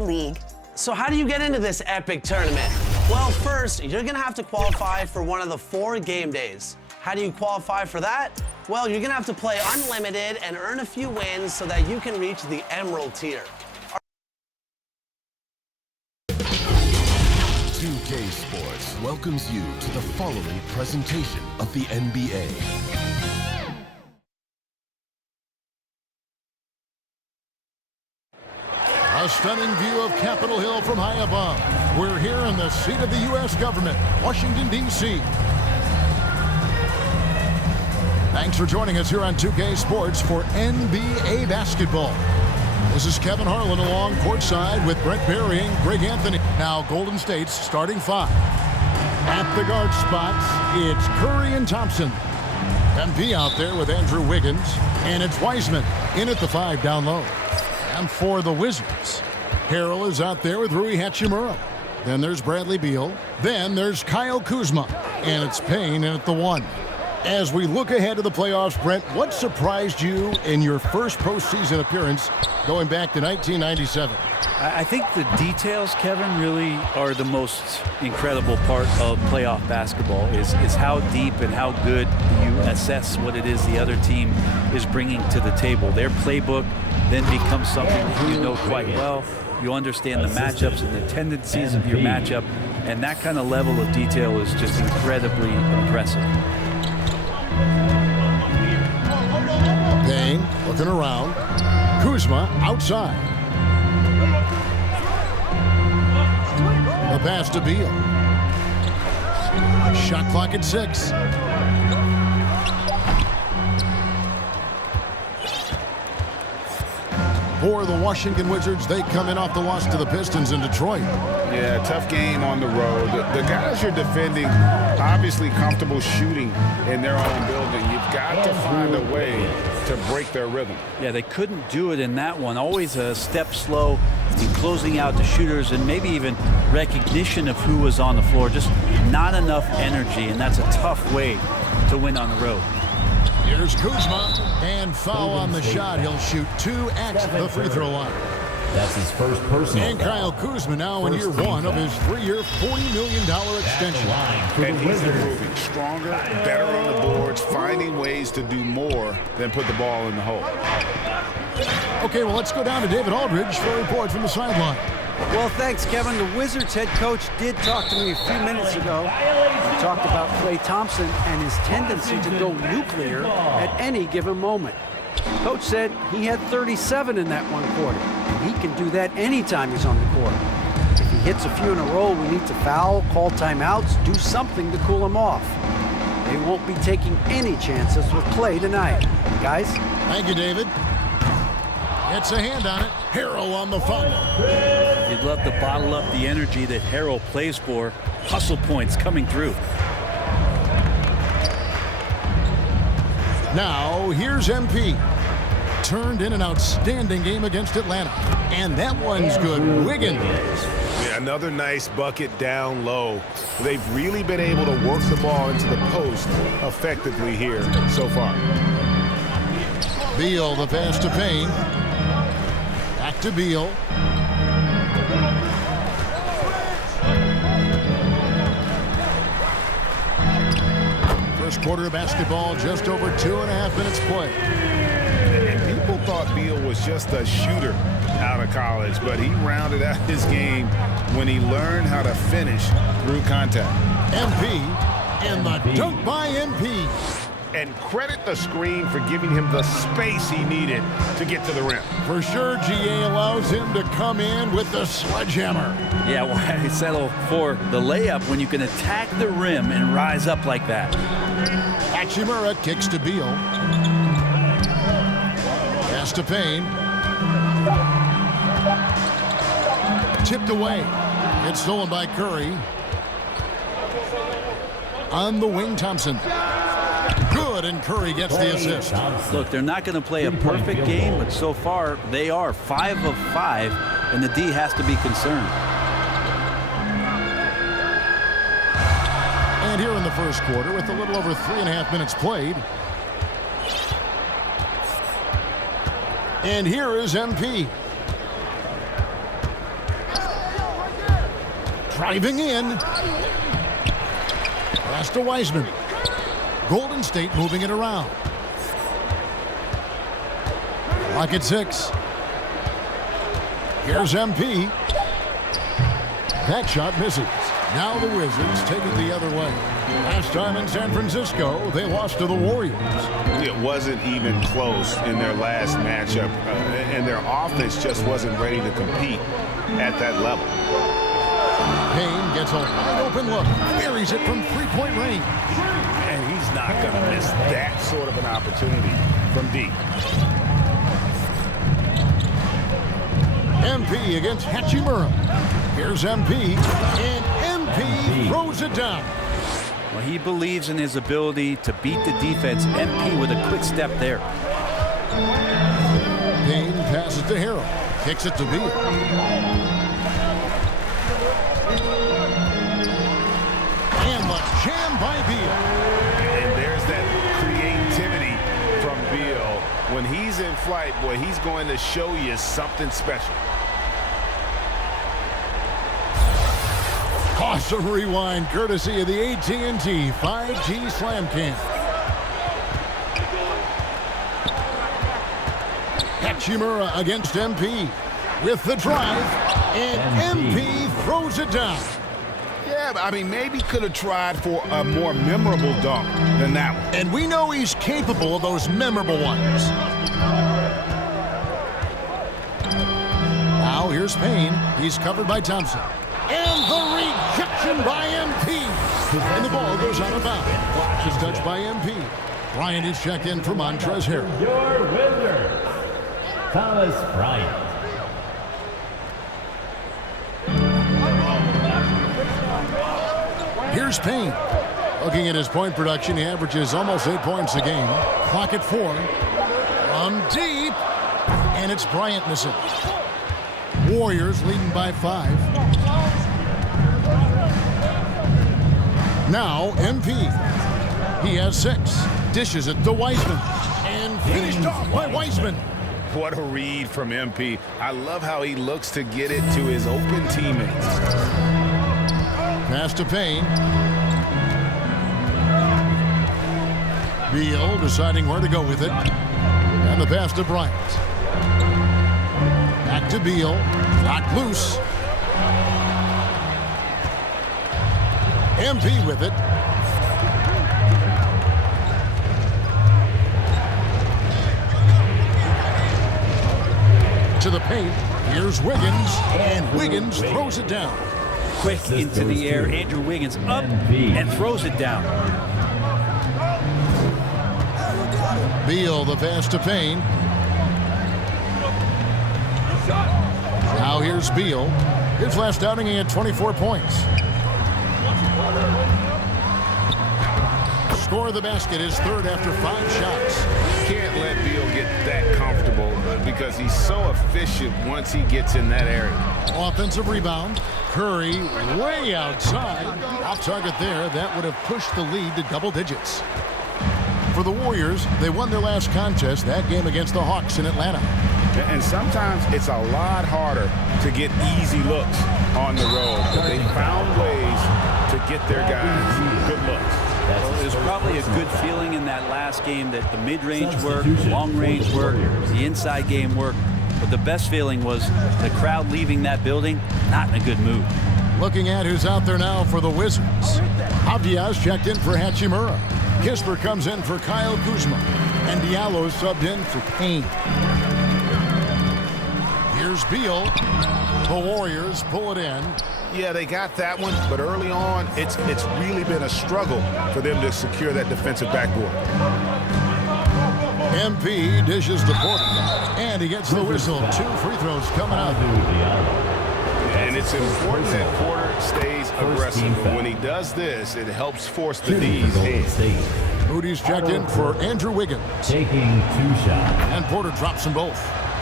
League. So how do you get into this epic tournament? Well, first, you're gonna have to qualify for one of the 4 game days. How do you qualify for that? Well, you're gonna have to play unlimited and earn a few wins so that you can reach the Emerald tier. 2K Sports welcomes you to the following presentation of the NBA. A stunning view of Capitol Hill from high above. We're here in the seat of the U.S. government, Washington, D.C. Thanks for joining us here on 2K Sports for NBA basketball. This is Kevin Harlan along courtside with Brent Berry and Greg Anthony. Now Golden State's starting 5. At the guard spots, it's Curry and Thompson. MP out there with Andrew Wiggins. And it's Wiseman in at the 5 down low. And for the Wizards, Harrell is out there with Rui Hachimura. Then there's Bradley Beal. Then there's Kyle Kuzma. And it's Payne in at the 1. As we look ahead to the playoffs, Brent, what surprised you in your first postseason appearance going back to 1997? I think the details, Kevin, really are the most incredible part of playoff basketball is how deep and how good you assess what it is the other team is bringing to the table. Their playbook then becomes something that you know quite well. You understand the matchups and the tendencies of your matchup, and that kind of level of detail is just incredibly impressive. Payne looking around. Kuzma outside. The pass to Beal. Shot clock at 6. For the Washington Wizards, they come in off the loss to the Pistons in Detroit. Yeah, tough game on the road. The guys you're defending, obviously comfortable shooting in their own building. You've got to find a way to break their rhythm. Yeah, they couldn't do it in that one. Always a step slow in closing out the shooters and maybe even recognition of who was on the floor. Just not enough energy, and that's a tough way to win on the road. Here's Kuzma, and foul on the shot. He'll shoot 2 at the free throw line. That's his first personal. And Kyle Kuzma now in year 1 of his 3-year, $40 million extension. And he's improving, stronger, better on the boards, finding ways to do more than put the ball in the hole. Okay, well, let's go down to David Aldridge for a report from the sideline. Well, thanks, Kevin. The Wizards head coach did talk to me a few minutes ago. He talked about Klay Thompson and his tendency to go nuclear at any given moment. Coach said he had 37 in that one quarter. He can do that anytime he's on the court. If he hits a few in a row, we need to foul, call timeouts, do something to cool him off. They won't be taking any chances with Klay tonight. Guys? Thank you, David. Gets a hand on it. Harrell on the foul. You'd love to bottle up the energy that Harrell plays for. Hustle points coming through. Now, here's MP. Turned in an outstanding game against Atlanta. And that one's good. Wiggins. Yeah, another nice bucket down low. They've really been able to work the ball into the post effectively here so far. Beal, the pass to Payne. Back to Beal. First quarter of basketball, just over 2.5 minutes play. And people thought Beal was just a shooter out of college, but he rounded out his game when he learned how to finish through contact. MP, and the dunk by MP. And credit the screen for giving him the space he needed to get to the rim. For sure, GA allows him to come in with the sledgehammer. Yeah, why settle for the layup when you can attack the rim and rise up like that? Hachimura kicks to Beal. Pass to Payne. Tipped away. It's stolen by Curry. On the wing, Thompson. Good, and Curry gets the assist. Look, they're not going to play a perfect game, but so far they are 5 of 5, and the D has to be concerned. And here in the first quarter, with a little over 3.5 minutes played. And here is MP. Driving in. Pass to Wiseman. Golden State moving it around. Clock at 6. Here's MP. That shot misses. Now the Wizards take it the other way. Last time in San Francisco, they lost to the Warriors. It wasn't even close in their last matchup, and their offense just wasn't ready to compete at that level. Payne gets a wide open look. Buries it from three-point range. And he's not going to miss that sort of an opportunity from deep. MP against Hachimura. Here's MP, and MP throws it down. Well, he believes in his ability to beat the defense. MP with a quick step there. Payne passes to Harrell. Kicks it to Beal. And the jam by Beal. And there's that creativity from Beal. When he's in flight, boy, he's going to show you something special. Awesome rewind courtesy of the AT&T 5G Slam Cam. Hachimura against MP with the drive, and MP throws it down. Yeah, but I mean, maybe could have tried for a more memorable dunk than that one. And we know he's capable of those memorable ones. Now here's Payne. He's covered by Thompson. And the rejection by MP. And the ball goes out of bounds. It's touched by MP. Bryant is checked in for Montrezl Harrell. Your Wizards, Thomas Bryant. Here's Payne. Looking at his point production, he averages almost 8 points a game. Clock at 4. From deep. And it's Bryant missing. Warriors leading by 5. Now MP. He has 6. Dishes it to Wiseman. And finished off by Wiseman. What a read from MP. I love how he looks to get it to his open teammates. Pass to Payne. Beal deciding where to go with it. And the pass to Bryant. Back to Beal. Knocked loose. MP with it. To the paint. Here's Wiggins. And Wiggins throws it down. Quick into the air. Andrew Wiggins up and throws it down. Beal, the pass to Payne. Now here's Beal. His last outing, he had 24 points. Score of the basket is third after 5 shots. Can't let Beal get that comfortable because he's so efficient once he gets in that area. Offensive rebound. Curry way outside. Off target there. That would have pushed the lead to double digits. For the Warriors, they won their last contest, that game against the Hawks in Atlanta. And sometimes it's a lot harder to get easy looks on the road, but they found ways to get their guys good looks. Well, there's probably a good feeling in that last game that the mid-range worked, the long-range worked, the inside game worked. But the best feeling was the crowd leaving that building not in a good mood. Looking at who's out there now for the Wizards. Abdiaz checked in for Hachimura. Kisper comes in for Kyle Kuzma. And Diallo subbed in for Payne. Here's Beal. The Warriors pull it in. Yeah, they got that one, but early on, it's really been a struggle for them to secure that defensive backboard. MP dishes to Porter, and he gets the whistle. 2 free throws coming up. And it's important that Porter stays aggressive. But when he does this, it helps force the D's in. Moody's checked in for Andrew Wiggins. Taking 2 shots. And Porter drops them both.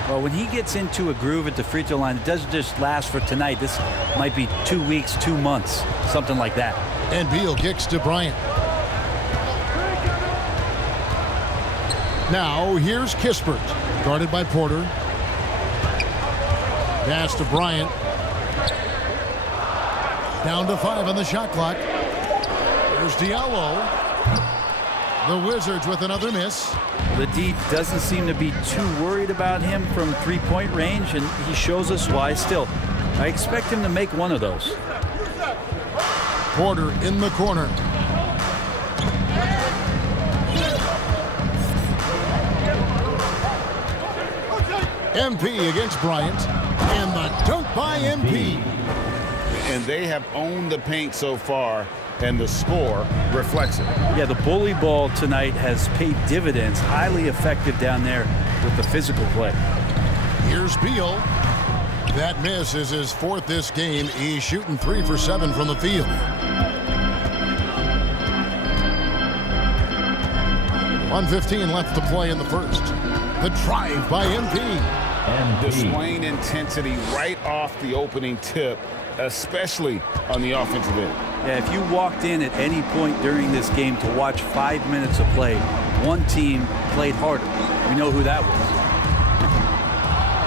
Well, when he gets into a groove at the free throw line, it doesn't just last for tonight. This might be 2 weeks, 2 months, something like that. And Beal kicks to Bryant. Now here's Kispert, guarded by Porter. Pass to Bryant. Down to 5 on the shot clock. There's Diallo. The Wizards with another miss. The D doesn't seem to be too worried about him from three-point range, and he shows us why still. I expect him to make one of those. Porter in the corner. MP against Bryant. And the dunk by MP. And they have owned the paint so far, and the score reflects it. Yeah, the bully ball tonight has paid dividends. Highly effective down there with the physical play. Here's Beal. That miss is his 4th this game. He's shooting 3 for 7 from the field. .115 left to play in the first. The drive by MP. Displaying intensity right off the opening tip, especially on the offensive end. Yeah, if you walked in at any point during this game to watch 5 minutes of play, one team played harder. We know who that was.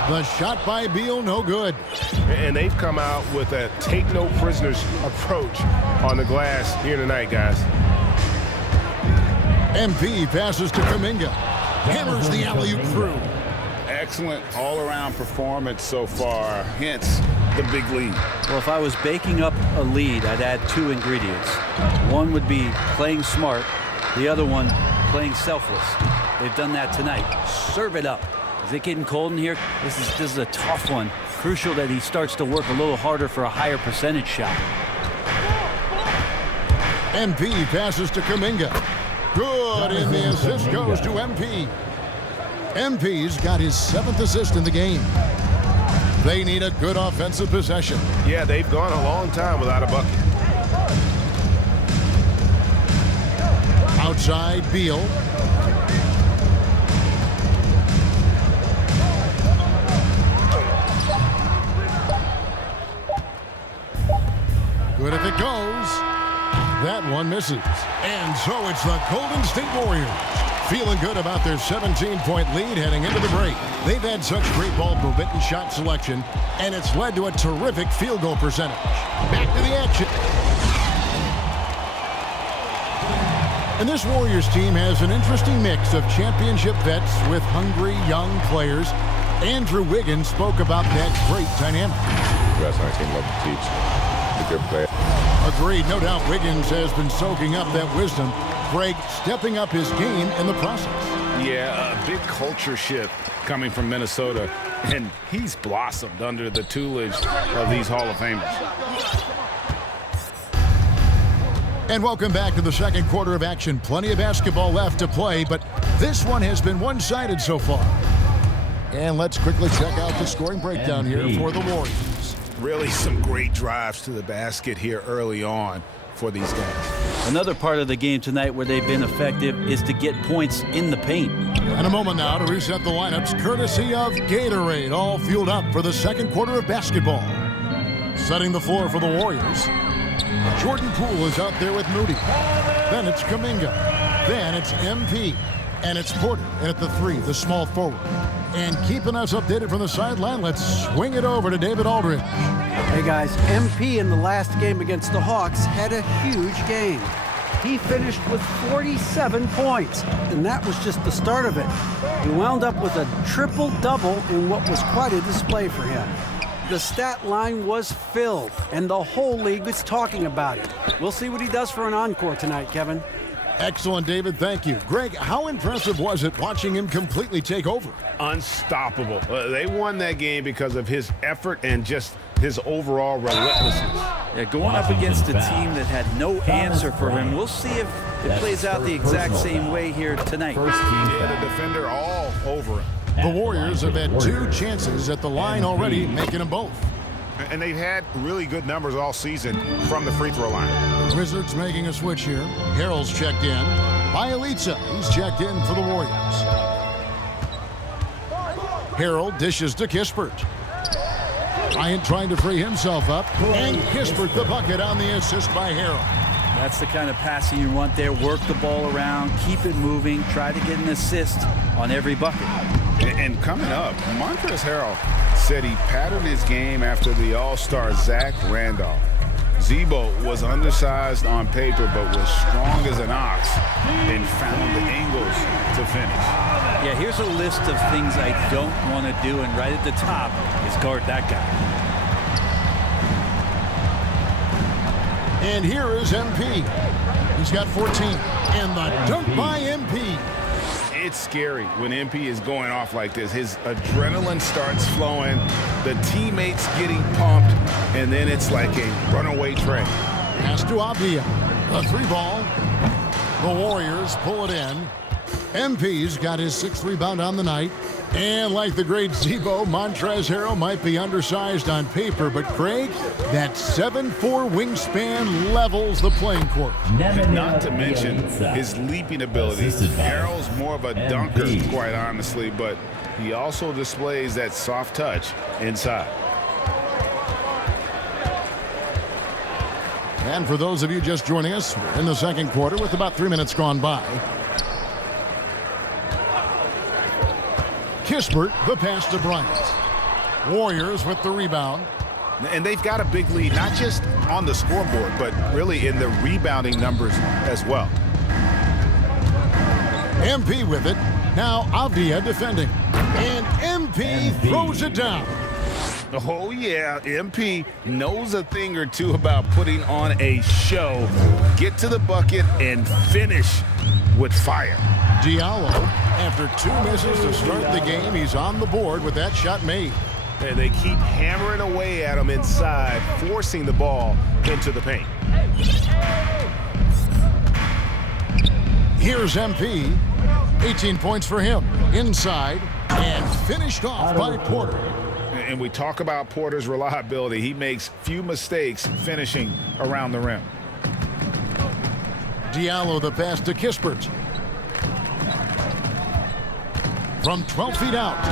The shot by Beal, no good. And they've come out with a take no prisoners approach on the glass here tonight, guys. MP passes to Kuminga. Hammers the alley-oop through. Excellent all-around performance so far, hence the big lead. Well, if I was baking up a lead, I'd add 2 ingredients. One would be playing smart, the other one playing selfless. They've done that tonight. Serve it up. Is it getting cold in here? This is a tough one. Crucial that he starts to work a little harder for a higher percentage shot. MP passes to Kuminga. Good, and the assist goes to MP. MP's got his 7th assist in the game. They need a good offensive possession. Yeah, they've gone a long time without a bucket. Outside, Beal. Good if it goes. That one misses. And so it's the Golden State Warriors feeling good about their 17-point lead heading into the break. They've had such great ball movement and shot selection, and it's led to a terrific field goal percentage. Back to the action. And this Warriors team has an interesting mix of championship vets with hungry young players. Andrew Wiggins spoke about that great dynamic. The rest of our team love to teach. A good player. Agreed. No doubt Wiggins has been soaking up that wisdom. Greg stepping up his game in the process. Yeah, a big culture shift coming from Minnesota, and he's blossomed under the tutelage of these Hall of Famers. And welcome back to the second quarter of action. Plenty of basketball left to play, but this one has been one-sided so far. And let's quickly check out the scoring breakdown here for the Warriors. Really some great drives to the basket here early on for these guys. Another part of the game tonight where they've been effective is to get points in the paint. And a moment now to reset the lineups courtesy of Gatorade, all fueled up for the second quarter of basketball. Setting the floor for the Warriors. Jordan Poole is out there with Moody. Then it's Kuminga. Then it's MP. And it's Porter. And at the 3, the small forward. And keeping us updated from the sideline, let's swing it over to David Aldridge. Hey guys, MP in the last game against the Hawks had a huge game. He finished with 47 points, and that was just the start of it. He wound up with a triple-double in what was quite a display for him. The stat line was filled, and the whole league was talking about it. We'll see what he does for an encore tonight, Kevin. Excellent, David. Thank you. Greg, how impressive was it watching him completely take over? Unstoppable. They won that game because of his effort and just his overall relentlessness. Yeah, going up against a team that had no answer for him. We'll see if it plays out the exact same way here tonight. Yeah, the defender all over him. The Warriors have had 2 chances at the line already, making them both. And they've had really good numbers all season from the free throw line. Wizards making a switch here. Harrell's checked in. Bielitsa, he's checked in for the Warriors. Harrell dishes to Kispert. Bryant trying to free himself up. And Kispert the bucket on the assist by Harrell. That's the kind of passing you want there. Work the ball around, keep it moving, try to get an assist on every bucket. And coming up, Montrezl Harrell said he patterned his game after the All-Star Zach Randolph. Zebo was undersized on paper but was strong as an ox and found the angles to finish. Yeah, here's a list of things I don't want to do, and right at the top is guard that guy. And here is MP. He's got 14. And the dunk by MP. It's scary when MP is going off like this. His adrenaline starts flowing, the teammates getting pumped, and then it's like a runaway train. Pass to Avdia. A 3-ball. The Warriors pull it in. MP's got his 6th rebound on the night. And like the great Zebo, Montrezl Harrell might be undersized on paper, but Craig, that 7'4" wingspan levels the playing court. Not to mention his leaping ability. Harrell's more of a dunker, quite honestly, but he also displays that soft touch inside. And for those of you just joining us, we're in the second quarter with about 3 minutes gone by. Kispert, the pass to Bryant. Warriors with the rebound. And they've got a big lead, not just on the scoreboard, but really in the rebounding numbers as well. MP with it. Now Avdia defending. And MP throws it down. Oh, yeah. MP knows a thing or two about putting on a show. Get to the bucket and finish with fire. Diallo, after 2 misses to start the game, he's on the board with that shot made. And they keep hammering away at him inside, forcing the ball into the paint. Here's MP. 18 points for him. Inside and finished off by Porter. And we talk about Porter's reliability. He makes few mistakes finishing around the rim. Diallo the pass to Kispert. From 12 feet out.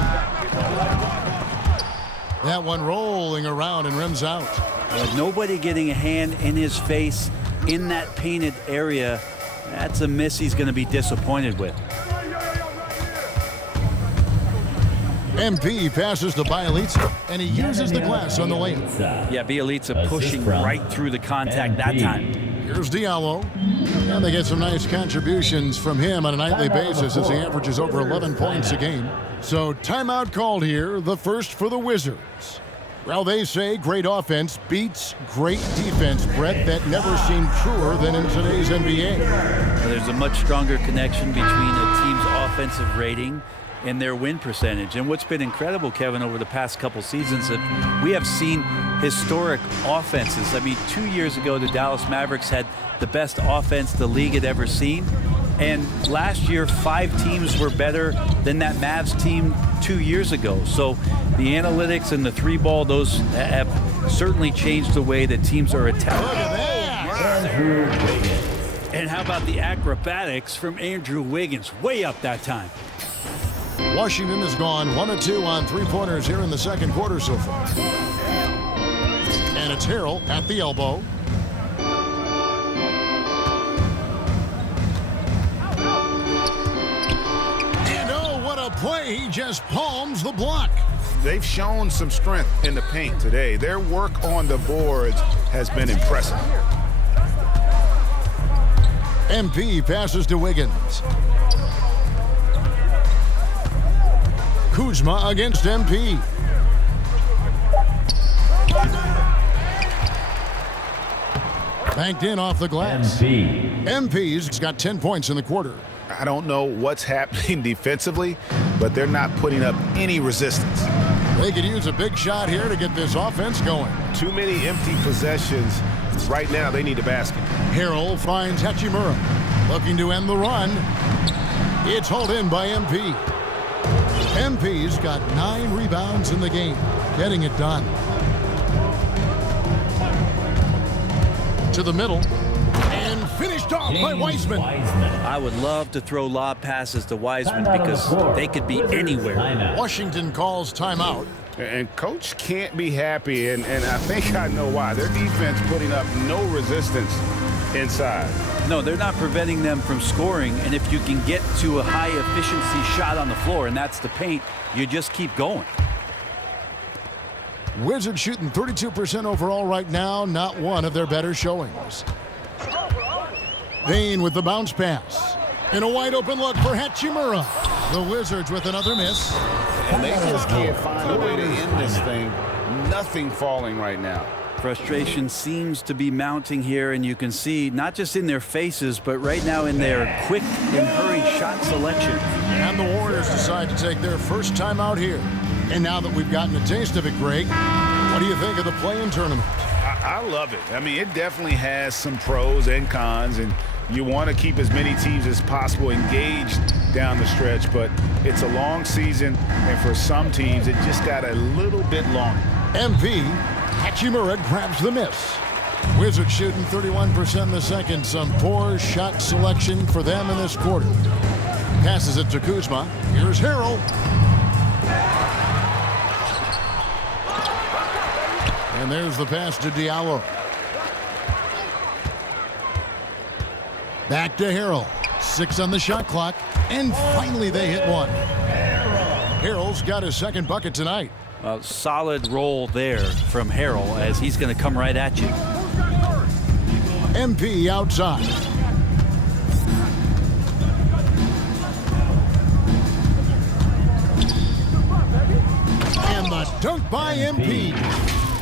That one rolling around and rims out. With nobody getting a hand in his face in that painted area, that's a miss he's going to be disappointed with. MP passes to Bielitsa, and he uses the glass on the lane. Yeah, Bielitsa pushing right through the contact that time. Here's Diallo. And they get some nice contributions from him on a nightly basis as he averages over 11 points a game. So timeout called here, the first for the Wizards. Well, they say great offense beats great defense, Brett. That never seemed truer than in today's NBA. Well, there's a much stronger connection between a team's offensive rating and their win percentage. And what's been incredible, Kevin, over the past couple seasons, that we have seen historic offenses. I mean, 2 years ago, the Dallas Mavericks had the best offense the league had ever seen. And last year, 5 teams were better than that Mavs team 2 years ago. So the analytics and the 3-ball, those have certainly changed the way that teams are attacking. Look at that! And how about the acrobatics from Andrew Wiggins? Way up that time. Washington has gone 1 of 2 on 3-pointers here in the second quarter so far. And it's Harrell at the elbow. And oh, what a play. He just palms the block. They've shown some strength in the paint today. Their work on the boards has been impressive. MP passes to Wiggins. Kuzma against MP. Banked in off the glass. MP's got 10 points in the quarter. I don't know what's happening defensively, but they're not putting up any resistance. They could use a big shot here to get this offense going. Too many empty possessions. Right now, they need a basket. Harrell finds Hachimura. Looking to end the run. It's hauled in by MP. MP's got 9 rebounds in the game. Getting it done. To the middle. And finished off by Wiseman. I would love to throw lob passes to Wiseman because they could be anywhere. Washington calls timeout. And coach can't be happy, and I think I know why. Their defense putting up no resistance inside. No, they're not preventing them from scoring, and if you can get to a high-efficiency shot on the floor, and that's the paint, you just keep going. Wizards shooting 32% overall right now, not one of their better showings. Payne with the bounce pass. And a wide-open look for Hachimura. The Wizards with another miss. And they just can't find a way to end this thing. Nothing falling right now. Frustration seems to be mounting here, and you can see not just in their faces, but right now in their quick and hurried shot selection. And the Warriors decide to take their first time out here. And now that we've gotten a taste of it, Greg, what do you think of the play-in tournament? I love it. I mean, it definitely has some pros and cons, and you want to keep as many teams as possible engaged down the stretch, but it's a long season, and for some teams, it just got a little bit longer. MP, Hachimura grabs the miss. Wizards shooting 31% in the second. Some poor shot selection for them in this quarter. Passes it to Kuzma. Here's Harrell. And there's the pass to Diallo. Back to Harrell. 6 on the shot clock. And finally they hit one. Harrell's got his second bucket tonight. Solid roll there from Harrell as he's going to come right at you. MP outside. And the dunk by MP.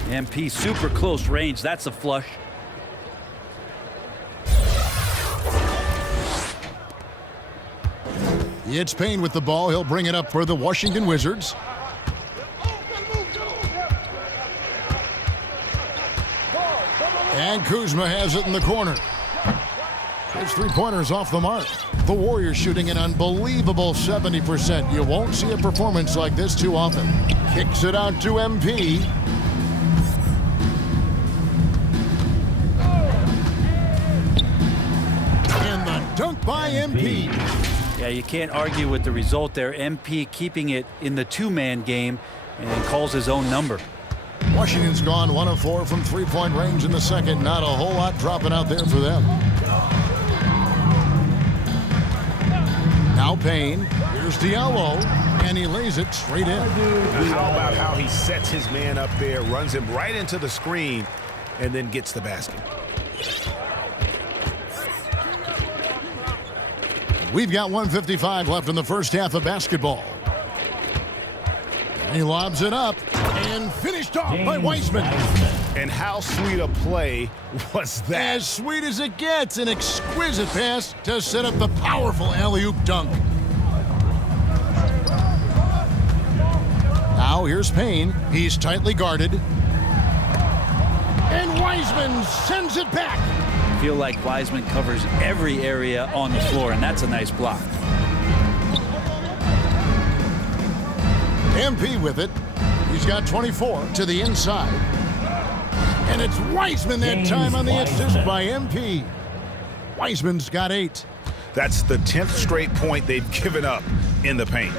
MP super close range. That's a flush. It's Payne with the ball. He'll bring it up for the Washington Wizards. And Kuzma has it in the corner. His three-pointers off the mark. The Warriors shooting an unbelievable 70%. You won't see a performance like this too often. Kicks it out to MP. And the dunk by MP. Yeah, you can't argue with the result there. MP keeping it in the two-man game and calls his own number. Washington's gone 1 of 4 from three-point range in the second. Not a whole lot dropping out there for them. Now Payne. Here's Diallo. And he lays it straight in. How about how he sets his man up there, runs him right into the screen, and then gets the basket. We've got 1:55 left in the first half of basketball. And he lobs it up and finished off by Wiseman. And how sweet a play was that? As sweet as it gets. An exquisite pass to set up the powerful alley-oop dunk. Now here's Payne. He's tightly guarded. And Wiseman sends it back. Feel like Wiseman covers every area on the floor, and that's a nice block. MP with it. He's got 24 to the inside. And it's Wiseman that time on the assist by MP. Wiseman's got 8. That's the 10th straight point they've given up in the paint.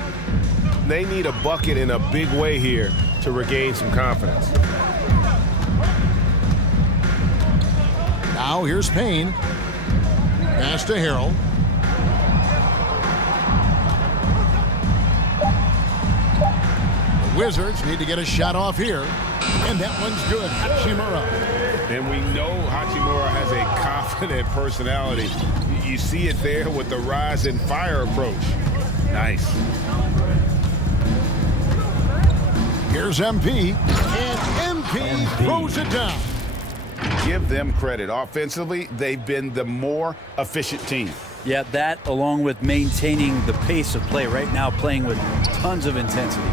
They need a bucket in a big way here to regain some confidence. Now here's Payne. Pass to Harrell. The Wizards need to get a shot off here. And that one's good. Hachimura. And we know Hachimura has a confident personality. You see it there with the rise and fire approach. Nice. Here's MP. And MP throws it down. give them credit. Offensively, they've been the more efficient team. Yeah, that along with maintaining the pace of play right now, playing with tons of intensity.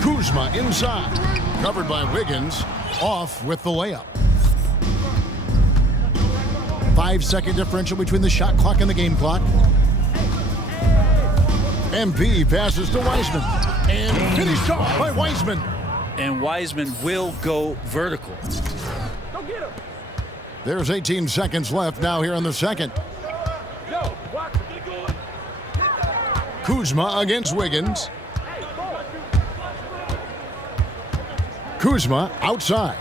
Kuzma inside, covered by Wiggins, off with the layup. 5-second differential between the shot clock and the game clock. MP passes to Wiseman, and finished off by Wiseman. And Wiseman will go vertical. There's 18 seconds left now here in the second. Kuzma against Wiggins. Kuzma outside.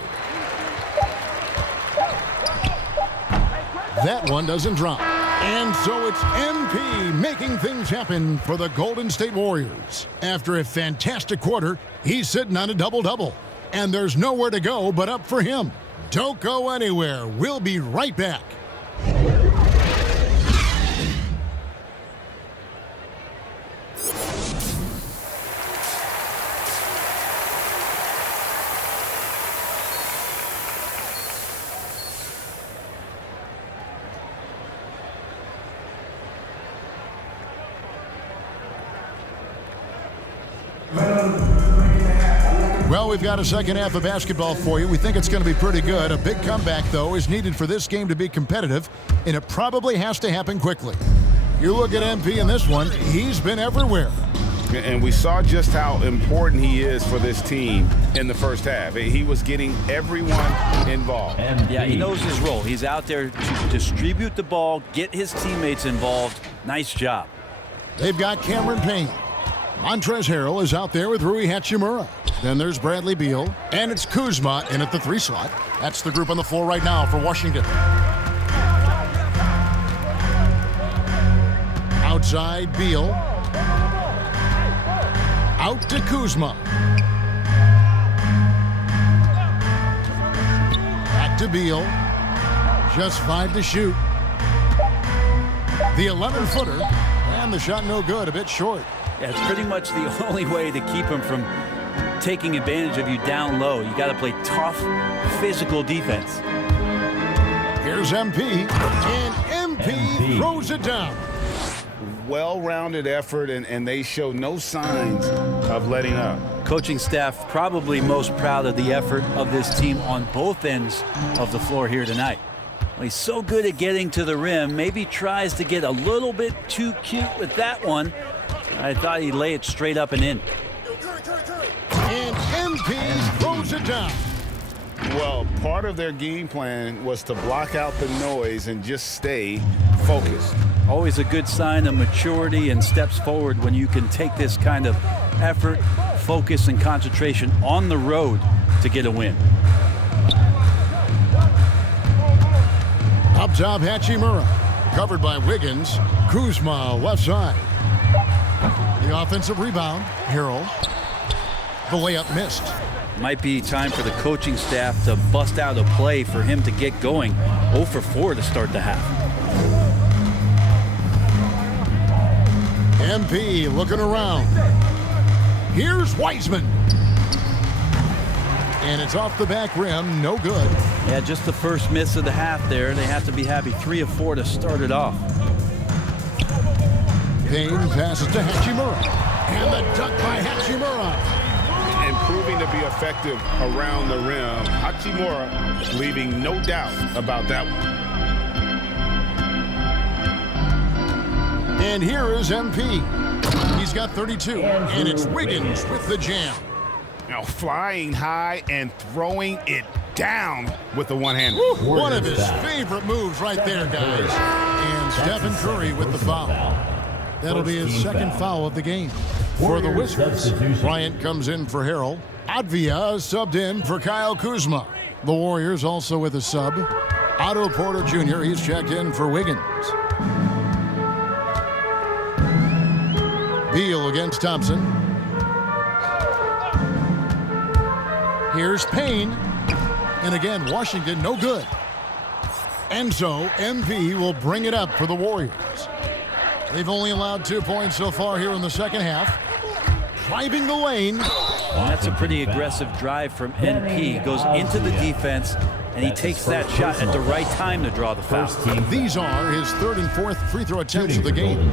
That one doesn't drop. And so it's MP making things happen for the Golden State Warriors. After a fantastic quarter, he's sitting on a double-double. And there's nowhere to go but up for him. Don't go anywhere. We'll be right back. Well, we've got a second half of basketball for you. We think it's going to be pretty good. A big comeback, though, is needed for this game to be competitive, and it probably has to happen quickly. You look at MP in this one, he's been everywhere. And we saw just how important he is for this team in the first half. He was getting everyone involved. Yeah, he knows his role. He's out there to distribute the ball, get his teammates involved. Nice job. They've got Cameron Payne. Montrezl Harrell is out there with Rui Hachimura. Then there's Bradley Beal, and it's Kuzma in at the 3 slot. That's the group on the floor right now for Washington. Outside, Beal. Out to Kuzma. Back to Beal. Just 5 to shoot. The 11-footer, and the shot no good, a bit short. Yeah, it's pretty much the only way to keep him from taking advantage of you down low. You got to play tough, physical defense. Here's MP, and MP throws it down. Well-rounded effort, and they show no signs of letting up. Coaching staff probably most proud of the effort of this team on both ends of the floor here tonight. Well, he's so good at getting to the rim, maybe tries to get a little bit too cute with that one. I thought he'd lay it straight up and in. And MP throws it down. Well, part of their game plan was to block out the noise and just stay focused. Always a good sign of maturity and steps forward when you can take this kind of effort, focus, and concentration on the road to get a win. Up top, Hachimura. Covered by Wiggins. Kuzma left side. The offensive rebound, Harrell. The layup missed. Might be time for the coaching staff to bust out a play for him to get going. 0 for 4 to start the half. MP looking around. Here's Wiseman. And it's off the back rim, no good. Yeah, just the first miss of the half there. They have to be happy. 3 of 4 to start it off. Payne passes to Hachimura. And the dunk by Hachimura. And proving to be effective around the rim. Hachimura leaving no doubt about that one. And here is MP. He's got 32. And it's Wiggins with the jam. Now flying high and throwing it down with the one-hander. One of his favorite moves right there, guys. And Stephen Curry with the foul. That'll be his second foul of the game. For the Wizards, Bryant comes in for Harrell. Advia subbed in for Kyle Kuzma. The Warriors also with a sub. Otto Porter Jr., he's checked in for Wiggins. Beal against Thompson. Here's Payne. And again, Washington no good. And so MP will bring it up for the Warriors. They've only allowed 2 points so far here in the second half. Driving the lane. And that's a pretty aggressive drive from NP. Goes into the defense, and he takes that shot at the right time to draw the foul. These are his third and fourth free throw attempts of the game.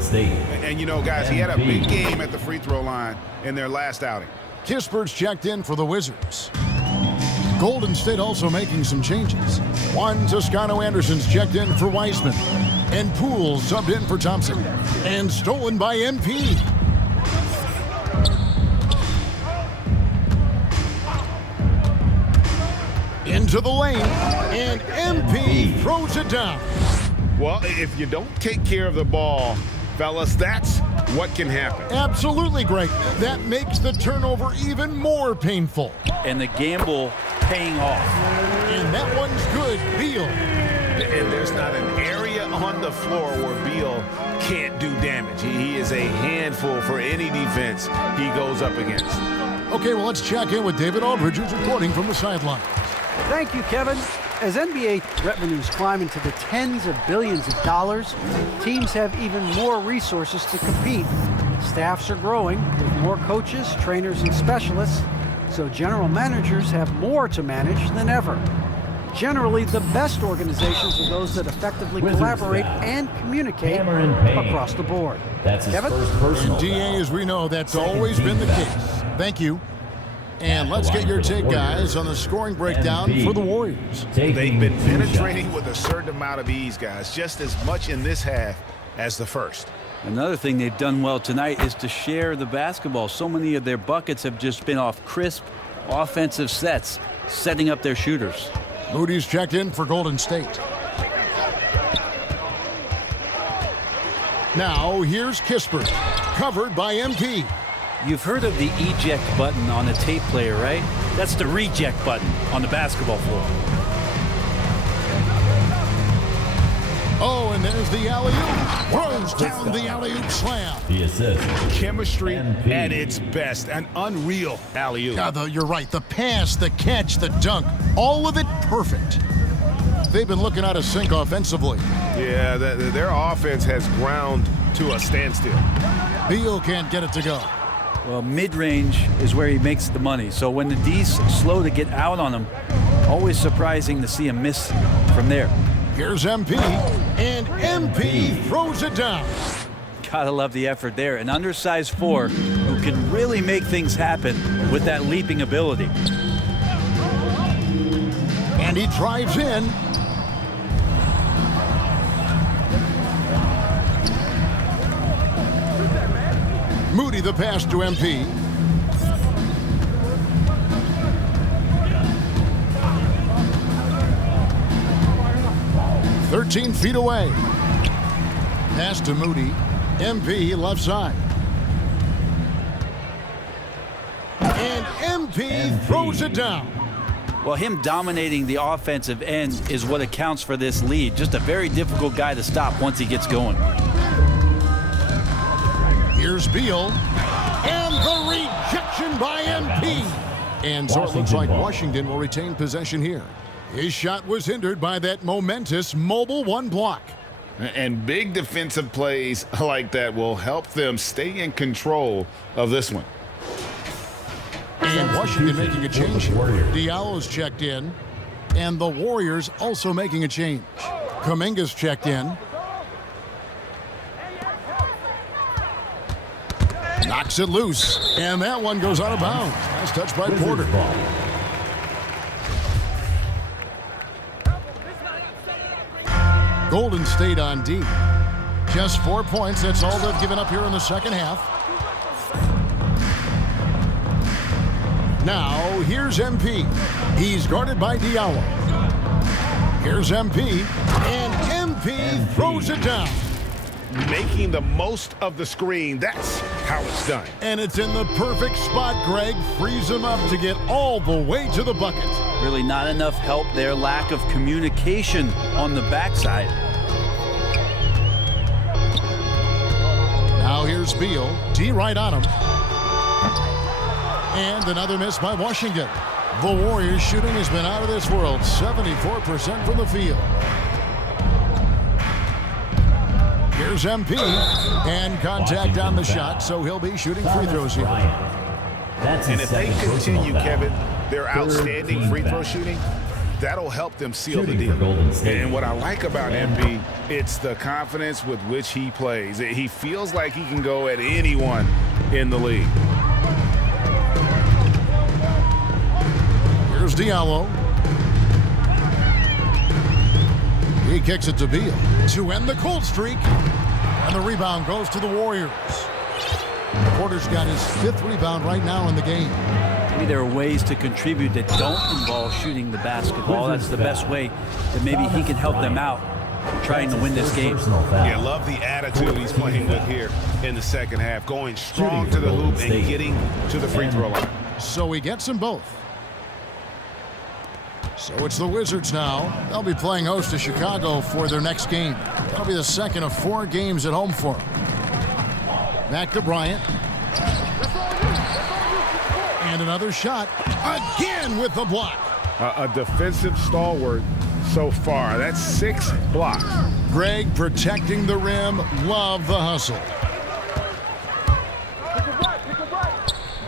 And you know, guys, he had a big game at the free throw line in their last outing. Kispert's checked in for the Wizards. Golden State also making some changes. Juan Toscano-Anderson's checked in for Wiseman. And Poole subbed in for Thompson. And stolen by MP. Into the lane. And MP throws it down. Well, if you don't take care of the ball, fellas, that's what can happen. Absolutely, Greg. That makes the turnover even more painful. And the gamble paying off. And that one's good, Beal. And there's not an area on the floor where Beal can't do damage. He is a handful for any defense he goes up against. Okay, well, let's check in with David Aldridge, who's reporting from the sideline. Thank you, Kevin. As NBA revenues climb into the tens of billions of dollars, teams have even more resources to compete. Staffs are growing with more coaches, trainers, and specialists, so general managers have more to manage than ever. Generally, the best organizations are those that effectively collaborate and communicate across the board. That's his Kevin? first personal. DA, as we know, that's always been the case. Thank you. And let's get your take, guys, on the scoring breakdown for the Warriors. They've been penetrating with a certain amount of ease, guys, just as much in this half as the first. Another thing they've done well tonight is to share the basketball. So many of their buckets have just been off crisp offensive sets, setting up their shooters. Moody's checked in for Golden State. Now, here's Kispert, covered by MP. You've heard of the eject button on a tape player, right? That's the reject button on the basketball floor. Oh, and there's the alley-oop. Throws down the alley-oop slam. The assist. Chemistry MP. at its best. An unreal alley-oop. Yeah, you're right. The pass, the catch, the dunk, all of it perfect. They've been looking out of sync offensively. Yeah, their offense has ground to a standstill. Beal can't get it to go. Well, mid-range is where he makes the money. So when the D's slow to get out on him, always surprising to see him miss from there. Here's MP, and MP throws it down. Gotta love the effort there. An undersized four who can really make things happen with that leaping ability. And he drives in. Moody the pass to MP. "13 feet away. Pass to Moody. MP left side. And MP throws it down. Well, him dominating the offensive end is what accounts for this lead. Just a very difficult guy to stop once he gets going. Here's Beal. And the rejection by MP. And so it looks like Washington will retain possession here. His shot was hindered by that momentous mobile one block. And big defensive plays like that will help them stay in control of this one. And Washington making a change here. Diallo's checked in. And the Warriors also making a change. Kuminga's checked in. Knocks it loose. And that one goes out of bounds. Nice touch by Porter. Golden State on D. Just 4 points. That's all they've given up here in the second half. Now, here's MP. He's guarded by Diallo. Here's MP. And MP throws it down. Making the most of the screen. That's how it's done. And it's in the perfect spot, Greg. Frees him up to get all the way to the bucket. Really not enough help there. Lack of communication on the backside. Now here's Beal. D right on him. And another miss by Washington. The Warriors shooting has been out of this world. 74% from the field. Here's MP. And contact on the shot, so he'll be shooting free throws here. That's And his if they second personal continue, foul. Kevin, their Third outstanding team free throw foul. shooting, that'll help them seal the Shooting for deal. Golden State. And what I like about MB, it's the confidence with which he plays. He feels like he can go at anyone in the league. Here's Diallo. He kicks it to Beal to end the cold streak. And the rebound goes to the Warriors. Porter's got his 5th rebound right now in the game. Maybe there are ways to contribute that don't involve shooting the basketball. That's the best way that maybe he can help them out trying to win this game. Yeah, love the attitude he's playing with here in the second half. Going strong to the hoop and getting to the free throw line. So he gets them both. So it's the Wizards now. They'll be playing host to Chicago for their next game. That'll be the second of 4 games at home for them. Back to Bryant. And another shot. Again with the block. A defensive stalwart so far. That's 6 blocks. Greg protecting the rim. Love the hustle.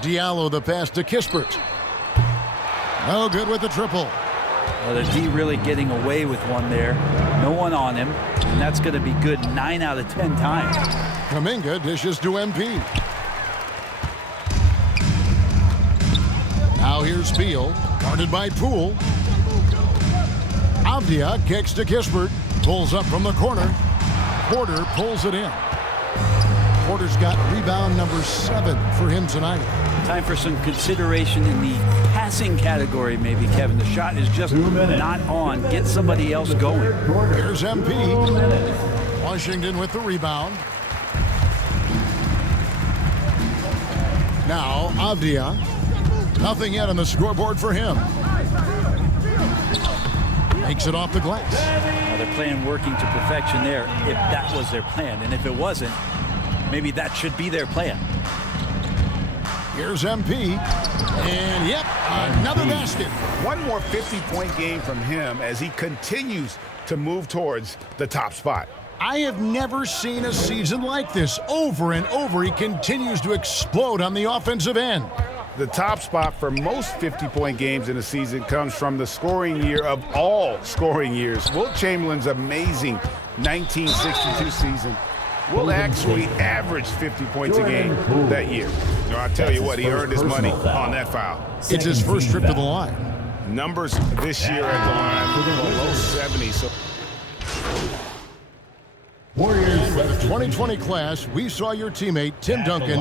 Diallo the pass to Kispert. No good with the triple. Well, the D really getting away with one there. No one on him, and that's going to be good 9 out of 10 times. Kuminga dishes to MP. Now here's Beal, guarded by Poole. Avdia kicks to Kispert, pulls up from the corner. Porter pulls it in. Porter's got rebound number 7 for him tonight. Time for some consideration in the passing category, maybe, Kevin. The shot is just not on. Get somebody else going. Here's MP. Washington with the rebound. Now Avdia. Nothing yet on the scoreboard for him. Makes it off the glass. Well, they're playing working to perfection there, if that was their plan. And if it wasn't, maybe that should be their plan. Here's MP. And, yep, another basket. One more 50-point game from him as he continues to move towards the top spot. I have never seen a season like this. Over and over, he continues to explode on the offensive end. The top spot for most 50-point games in a season comes from the scoring year of all scoring years. Wilt Chamberlain's amazing 1962 season will actually average 50 points a game that year. Now, I tell you what, he earned his money on that foul. It's his first trip to the line. Numbers this year at the line below 70. So Warriors for the 2020 class, we saw your teammate Tim Duncan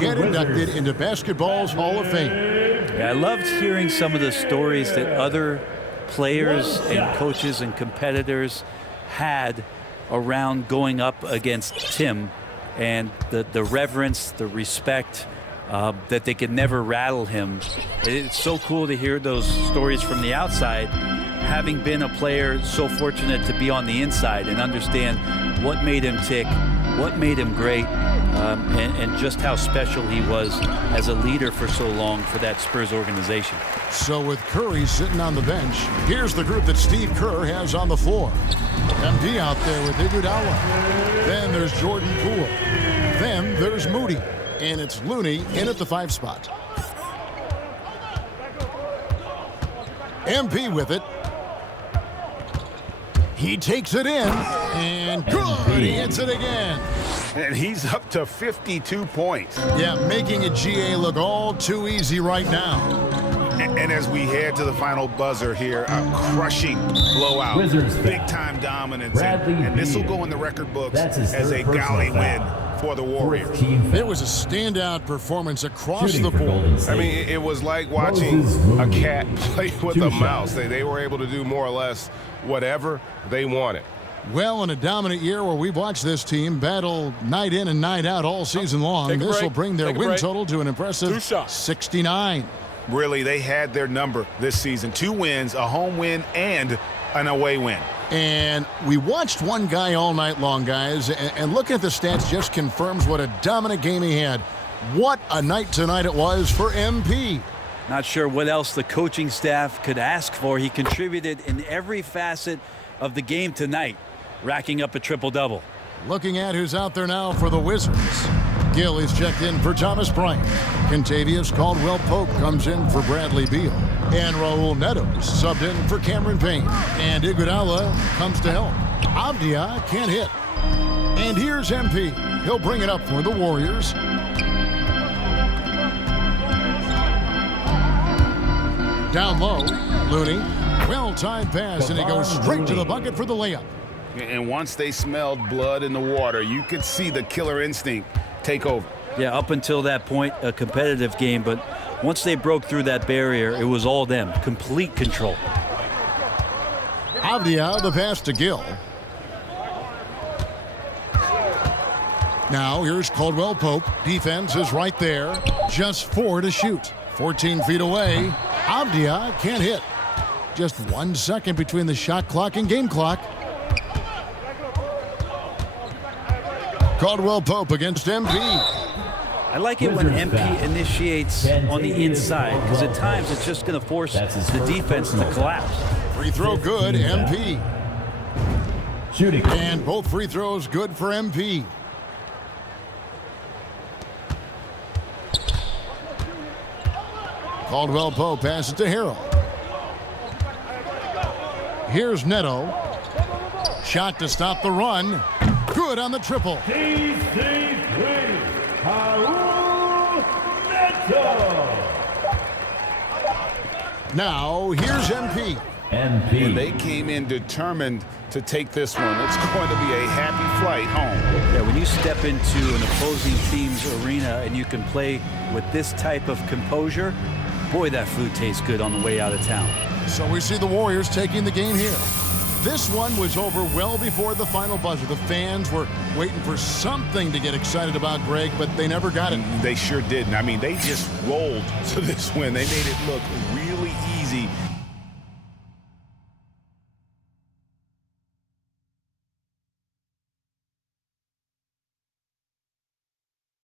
get inducted into basketball's Hall of Fame. Yeah, I loved hearing some of the stories that other players and coaches and competitors had around going up against Tim, and the reverence, the respect, that they could never rattle him. It's so cool to hear those stories from the outside, having been a player so fortunate to be on the inside and understand what made him tick, what made him great, and just how special he was as a leader for so long for that Spurs organization. So with Curry sitting on the bench, here's the group that Steve Kerr has on the floor. MD out there with Iguodala. Then there's Jordan Poole. Then there's Moody. And it's Looney in at the 5 spot. MP with it. He takes it in. And good. He hits it again. and he's up to 52 points. Yeah, making a GA look all too easy right now. And as we head to the final buzzer here, a crushing blowout, big-time dominance, and this will go in the record books as a galley win for the Warriors. It was a standout performance across the board. I mean, it was like watching a cat play with a mouse. They were able to do more or less whatever they wanted. Well, in a dominant year where we've watched this team battle night in and night out all season long, this will bring their win total to an impressive 69. Really, they had their number this season. 2 wins, a home win, and an away win. And we watched one guy all night long, guys, and looking at the stats just confirms what a dominant game he had. What a night tonight it was for MP. Not sure what else the coaching staff could ask for. He contributed in every facet of the game tonight, racking up a triple-double. Looking at who's out there now for the Wizards. Gill is checked in for Thomas Bryant. Contavious Caldwell-Pope comes in for Bradley Beal. And Raul Neto subbed in for Cameron Payne. And Iguodala comes to help. Avdia can't hit. And here's MP. He'll bring it up for the Warriors. Down low, Looney. Well-timed pass, and he goes straight to the bucket for the layup. And once they smelled blood in the water, you could see the killer instinct take over. Yeah, up until that point, a competitive game, but once they broke through that barrier, it was all them. Complete control. Avdia, the pass to Gill. Now here's Caldwell-Pope. Defense is right there. Just 4 to shoot. 14 feet away. Avdia can't hit. Just 1 second between the shot clock and game clock. Caldwell-Pope against MP. I like it when MP initiates on the inside, because at times it's just going to force the defense to collapse. Free throw good, MP. Shooting. And both free throws good for MP. Caldwell-Pope passes to Harrell. Here's Neto. Shot to stop the run. Good on the triple. Now, here's MP. And they came in determined to take this one. It's going to be a happy flight home. Yeah, when you step into an opposing team's arena and you can play with this type of composure, boy, that food tastes good on the way out of town. So we see the Warriors taking the game here. This one was over well before the final buzzer. The fans were waiting for something to get excited about, Greg, but they never got it. They sure didn't. I mean, they just rolled to this win. They made it look really easy.